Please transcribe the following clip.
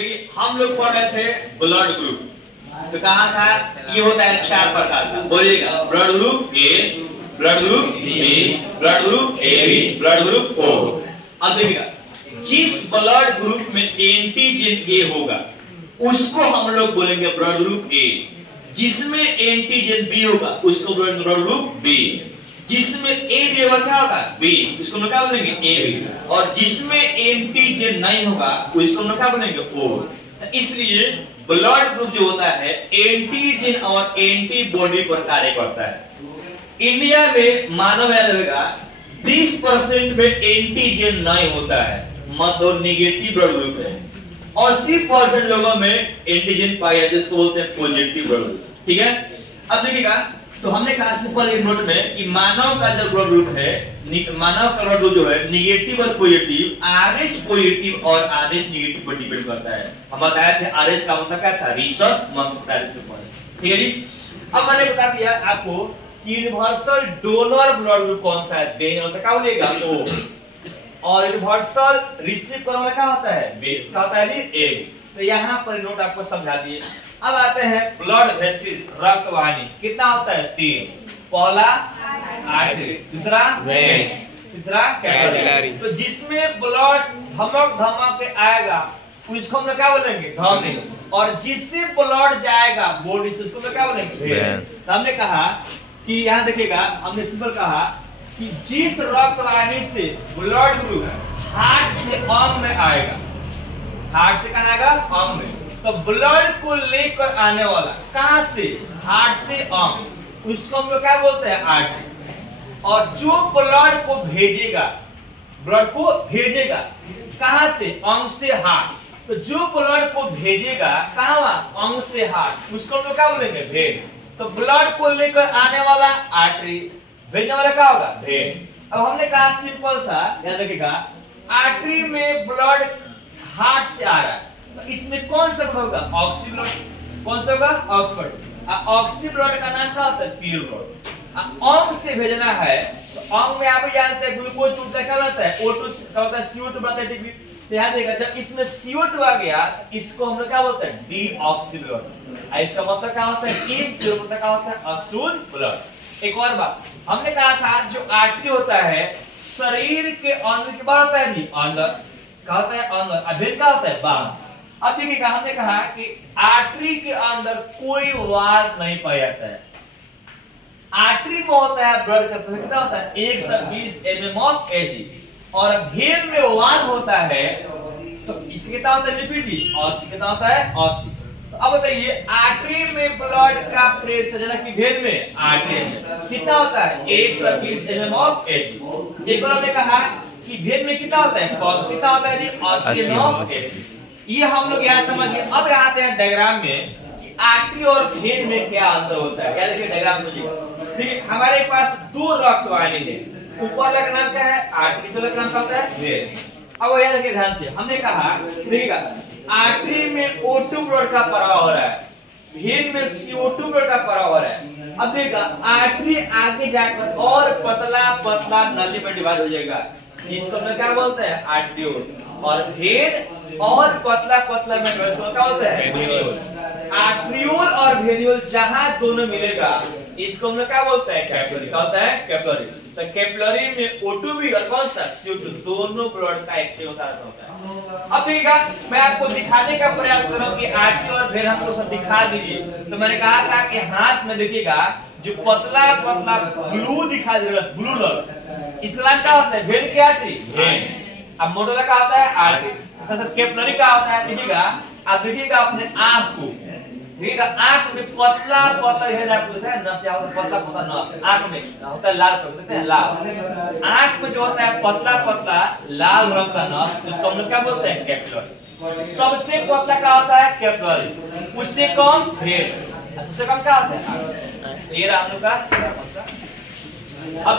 देखिए हम लोग पढ़ रहे थे ब्लड ग्रुप, तो कहा था ये होता है 4 प्रकार का। बोलिएगा, blood group A, blood group B, blood group A B, blood group O. अब देखिएगा, जिस ब्लड ग्रुप में एंटीजन ए होगा उसको हम लोग बोलेंगे ब्लड ग्रुप ए, जिसमें एंटीजन बी होगा उसको ब्लड ग्रुप बी, जिसमें ए बी होगा क्या होगा बी, उसको हम क्या बोलेंगे ए बी, और जिसमें एंटीजन नहीं होगा उसको हम क्या बोलेंगे ओ। इसलिए ब्लड ग्रुप जो होता है एंटीजन और एंटीबॉडी पर कार्य करता है। इंडिया में मानव याद रहेगा 20% में एंटीजन नहीं होता है, मतलब निगेटिव ब्लड ग्रुप है, और 80% लोगों में एंटीजन पाया जाता है जिसको बोलते हैं पॉजिटिव ब्लड ग्रुप। ठीक है, अब देखिएगा, तो हमने कहा सिंपल एक नोट में कि मानव का जो ब्लड ग्रुप है, मानव का ब्लड ग्रुप जो है निगेटिव और पॉजिटिव, आरएच पॉजिटिव और आरएच निगेटिव पर डिपेंड करता है। हम बताए थे आरएच का मतलब क्या था, रिसर्च मतलब। ठीक है जी, अब मैंने बता दिया आपको कि यूनिवर्सल डोनर ब्लड ग्रुप कौन सा है, देने वाला क्या बोलेगा ओ, और यूनिवर्सल रिसीव करने वाला क्या होता है बी, क्या होता है ए। तो यहाँ पर नोट आपको समझा दिए। अब आते हैं ब्लड वेसल्स, रक्त वाहिनी, कितना होता है 3, पहला आर्टरी, दूसरा वेन, तीसरा कैपिलरी। तो जिसमें ब्लड धमक धमक के आएगा उसको हम क्या बोलेंगे धमनी, और जिससे ब्लड जाएगा बॉडी से उसको क्या बोलेंगे वेन। तो हमने कहा कि यहाँ देखिएगा, हमने सिंपल कहा कि जिस रक्त वाहिनी से ब्लड ग्रुप हार्ट से अंग में आएगा, हार्ट से कहाँ आएगा अंग में, तो ब्लड को लेकर आने वाला कहां से, हार्ट से अंग, उसको हम लोग क्या बोलते हैं आर्टरी। और जो ब्लड को भेजेगा, ब्लड को भेजेगा कहां से, अंग से हार्ट, तो जो ब्लड को भेजेगा कहां, अंग से हार्ट, उसको हम लोग क्या बोलेंगे वेन। तो ब्लड को लेकर आने वाला आर्टरी, भेजने वाला क्या होगा वेन। अब हमने कहा सिंपल सा, याद रखिएगा, आर्टरी में ब्लड हार्ट से आ रहा है, तो इसमें कौन सा ब्लड होगा, ऑक्सी ब्लड। कौन सा होगा, ऑक्सीब्लड। ऑक्सी ब्लड का नाम क्या होता है प्योर ब्लड। अंग से भेजना है तो अंग में आप जानते हैं ग्लूकोज टूटता है, क्या होता है O2, क्या होता है CO2 बनता है। तो याद रखिएगा, जब इसमें CO2 आ गया इसको हम लोग क्या बोलते हैं डीऑक्सी ब्लड। इसका मतलब क्या होता है इम्प्योर, मतलब क्या होता है अशुद्ध ब्लड। एक और बात हमने कहा था, जो आर्टरी होता है शरीर के अंदर के बाहर होता है जी, अंदर क्या होता है अंदर, अभेद क्या होता है बाहर। अब देखिएगा, हमने कहा कि आर्टरी के अंदर कोई वार नहीं पाया जाता है। आर्टरी में होता है ब्लड का प्रेशर कितना होता है 120 mm ऑफ Hg, और वेन में वार होता है तो इसके कितना होता है लिपिजी, और इसके कितना होता है 80। तो अब बताइए आर्टरी में ब्लड का प्रेशर जैसा कि वेन में आर्टरी में कितना होता है 120 mm ऑफ Hg। एक बार हमने कहा कि वेन में कितना होता है, कितना होता है जी 80 mm ऑफ Hg। ये हम लोग यहाँ समझिए। अब आते हैं डायग्राम में कि आर्टरी और वेन में क्या अंतर होता है। क्या देखिए डायग्राम में, देखिए हमारे पास 2 रक्त वाहिनी है, ऊपर वाला का नाम क्या है आर्टरी, नीचे वाला का नाम क्या होता है वेन। अब याद रखिए ध्यान से, हमने कहा देखिएगा आर्टरी में O2 ब्लड का प्रवाह हो रहा है, वेन में CO2 ब्लड का प्रवाह हो रहा है। अब देखिएगा आर्टरी आगे जाकर और पतला पतला नली में डिवाइड हो जाएगा, जिसको हम क्या बोलते हैं आर्ट्रियोल, और वेन और पतला पतला में क्या होता है वेनियोल। आर्ट्रियोल और वेनियोल जहां दोनों मिलेगा इसको हम लोग क्या बोलते हैं कैपिलरी, क्या होता है कैपिलरी। तो कैपिलरी में O2 भी और कौन सा CO2 दोनों ब्लड का एक्सचेंज होता है। अब देखिएगा, मैं आपको दिखाने का प्रयास कर रहा हूं कि आर्टरी और वेन हमको सब दिखा दीजिए। तो मैंने कहा था कि हाथ में देखिएगा जो पतला पतला ब्लू दिखाई दे रहा है, ब्लू रंग, इसका नाम क्या होता है वेन की आर्टरी, वेन। अब मोटा का होता है आर्टरी, कैपिलरी का होता है। देखिएगा, आप देखिएगा अपने आंख को, देखिएगा आंख में पतला पतला है, आपको दिखता है नस, यहाँ पतला पतला नस आंख में होता है, लाल कलर देखते हैं लाल। आंख में जो होता है पतला पतला लाल रंग का नस, उसको हम लोग क्या बोलते हैं कैपिलरी। सबसे पतला क्या होता है कैपिलरी, उससे कम वेन, सबसे कम क्या होता है। ये रहा हम लोग का। अब